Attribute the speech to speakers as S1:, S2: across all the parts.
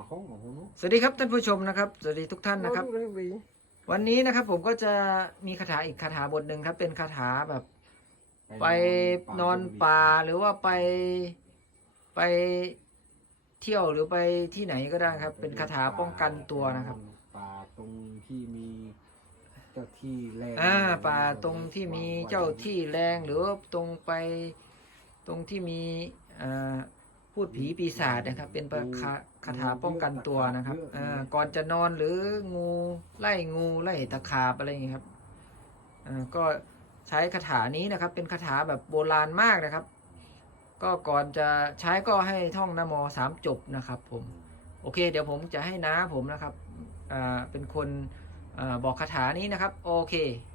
S1: สวัสดีครับท่านผู้ชมนะครับสวัสดีทุกท่านนะครับวันนี้นะครับผมก็จะมีคาถาอีกคาถาบทหนึ่งครับเป็นคาถาแบบไปนอนป่าหรือว่าไปเที่ยวหรือไปที่ไหนก็ได้ครับเป็นคาถาป้องกันตัวนะครับ
S2: ป่าตรงที่มีเจ้าที่แรง
S1: ป่าตรงที่มีเจ้าที่แรงหรือตรงไปตรงที่มีพูดผีปีศาจนะครับเป็นคาถาป้องกันตัวนะครับก่อนจะนอนหรืองูไล่ตะขาบอะไรอย่างเงี้ยครับก็ใช้คาถานี้นะครับเป็นคาถาแบบโบราณมากนะครับก็ก่อนจะใช้ก็ให้ท่องนะโม3 จบนะครับผมโอเคเดี๋ยวผมจะให้น้าผมนะครับเป็นคนบอกคาถานี้นะครับโอเค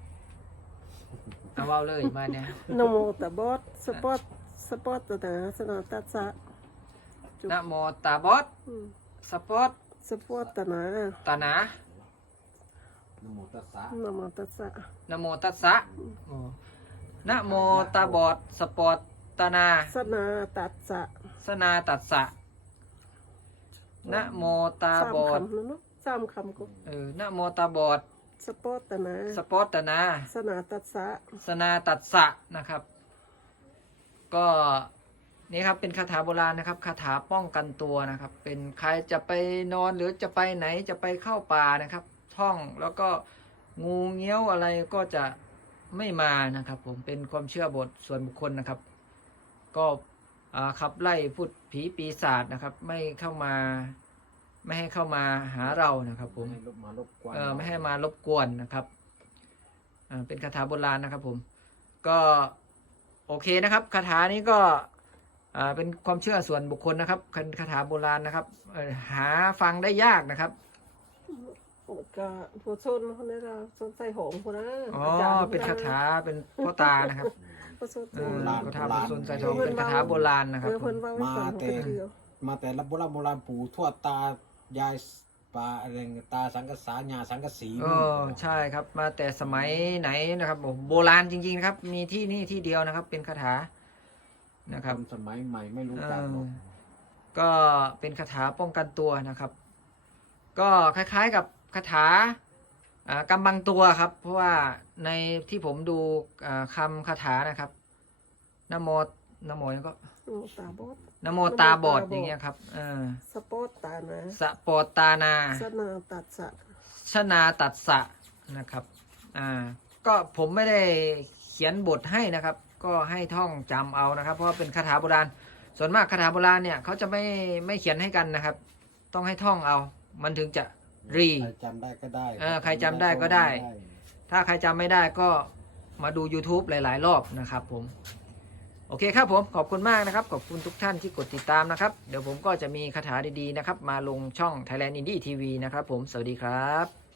S1: เอาเอาเลยมาเนี่ย
S3: นะโมตบอสสปอตตนะสนาตัสสะ
S1: นะโมตาบอสสปอต
S3: สปอตตนะ
S1: ตานา
S2: นะโมตัสสะ
S3: นะโมตัสสะ
S1: นะโมตัสสะนะโมตาบอดสปอตตานา
S3: สนาตัสสะ
S1: สนาตัสสะนะโมตาบอด
S3: 3 คำก็
S1: นะโมตาบอด
S3: สปอตตนะ
S1: สปอตตนา
S3: สนาตัสสะ
S1: สนาตัสสะนะครับก็นี่ครับเป็นคาถาโบราณนะครับคาถาป้องกันตัวนะครับเป็นใครจะไปนอนหรือจะไปไหนจะไปเข้าป่านะครับท่องแล้วก็งูเงี้ยวอะไรก็จะไม่มานะครับผมเป็นความเชื่อบทส่วนบุคคลนะครับก็ขับไล่พูดผีปีศาจนะครับไม่ให้เข้ามาหาเรานะครับผมไม่ให้มารบกวนนะครับเป็นคาถาโบราณนะครับผมก็โอเคนะครับคาถานี้ก็เป็นความเชื่อส่วนบุคคลนะครับคาถาโบราณนะครับหาฟังได้ยากนะครับ
S3: ก็ผู้ชนคนนี้เราชนใส่หงคนนั้น
S1: เป็นคาถาเป็นพ่อตานะครับคาถาผู้ชนใส่ทองเป็นคาถาโบราณนะครับ
S2: มาแต่ละโบราณปู่ทวดตายายปลาอะไรตาสังกษาญาสังกสี
S1: ใช่ครับมาแต่สมัยไหนนะครับโบราณจริงๆนะครับมีที่นี่ที่เดียวนะครับเป็นคาถานะครับ
S2: สมัยใหม่ไม่รู้จัก
S1: ก็เป็นคาถาป้องกันตัวนะครับก็คล้ายๆกับคาถากำบังตัวครับเพราะว่าในที่ผมดูคำคาถานะครับนะโมยังก็นะโมตาบอดอย่างเงี้ยครับ
S3: สปอตตานา
S1: สปอตตานา
S3: สนาตัสสะ
S1: ชนาตัสสะนะครับก็ผมไม่ได้เขียนบทให้นะครับก็ให้ท่องจำเอานะครับเพราะเป็นคาถาโบราณส่วนมากคาถาโบราณเนี่ยเขาจะไม่เขียนให้กันนะครับต้องให้ท่องเอามันถึงจะ
S2: ใครจำได้ก็ได้
S1: ใครจำได้ก็ได้ถ้าใครจำไม่ได้ก็มาดู YouTube หลายๆรอบนะครับผมโอเคครับผมขอบคุณมากนะครับขอบคุณทุกท่านที่กดติดตามนะครับเดี๋ยวผมก็จะมีคาถาดีๆนะครับมาลงช่อง Thailand Indie TV นะครับผมสวัสดีครับ